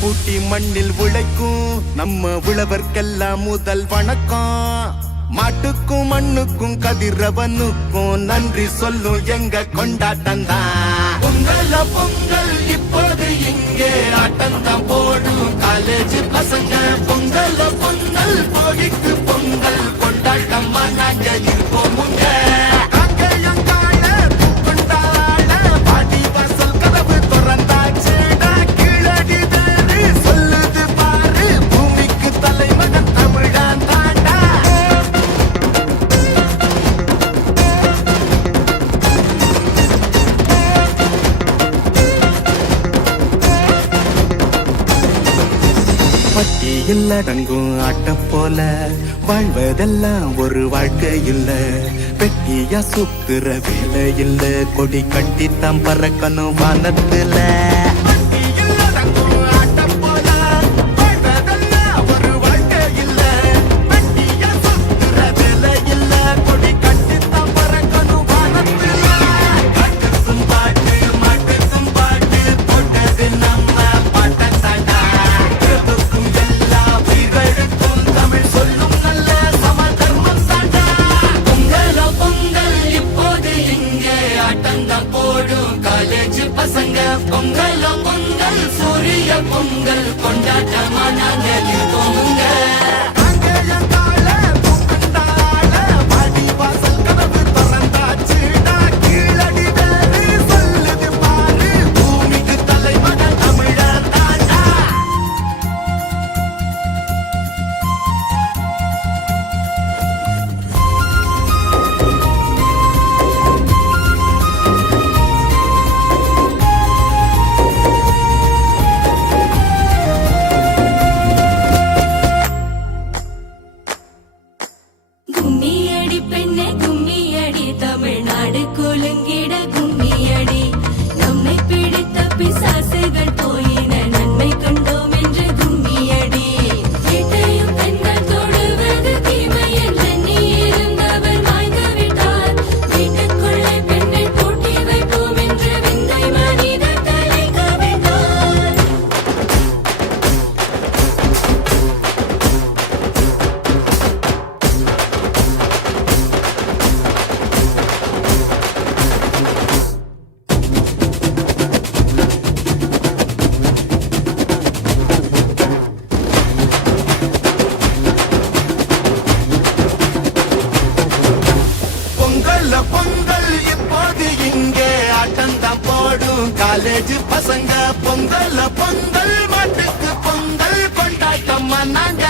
பூட்டி மண்ணில் உழைக்கும் நம்ம உழவர்க்கெல்லாம் முதல் வணக்கம். மாட்டுக்கும் மண்ணுக்கும் கதிரவனுக்கும் நன்றி சொல்லும் எங்க கொண்டாட்டம் தான். பொங்கல் பொங்கல் இப்போது இங்கே ஆட்டம்தான் போடும் காலேஜ் பசங்க. பொங்கல் பொங்கல் போகிக்கு பொங்கல் கொண்டாட்டமா நாங்க இருப்போம். பட்டியில் அடங்கும் ஆட்ட போல வாழ்வதெல்லாம் ஒரு வாழ்க்கை இல்ல. பெட்டியா சுத்துற வேலை இல்ல, கொடி கட்டித்தான் பறக்கணும் வானத்துல. பொங்கல் பொங்கல் சூரிய பொங்கல் கொண்டாட்டமா நாங்க இருப்போமுங்க. தமிழ்நாடு குலுங்கிட கும்மியடி, நம்மை பிடித்த பிசாசுகள் போயின நன்மை கண்டோம் என்று கும்மியடி. வீட்டையும் பெண்கள் தொடுவது தீமை என்று நீ இருந்தவர் மாய்ந்து விட்டார். வீட்டுக்குள்ளே பெண்ணை பூட்டி வைப்போம் என்று விந்தை மனிதர் தலைக்க விட்டார். பொங்கல் இப்போது இங்கே ஆட்டம்தான் போடும் காலேஜ் பசங்க. பொங்கல் பொங்கல் மாட்டுக்கு பொங்கல் கொண்டாட்டமா நாங்க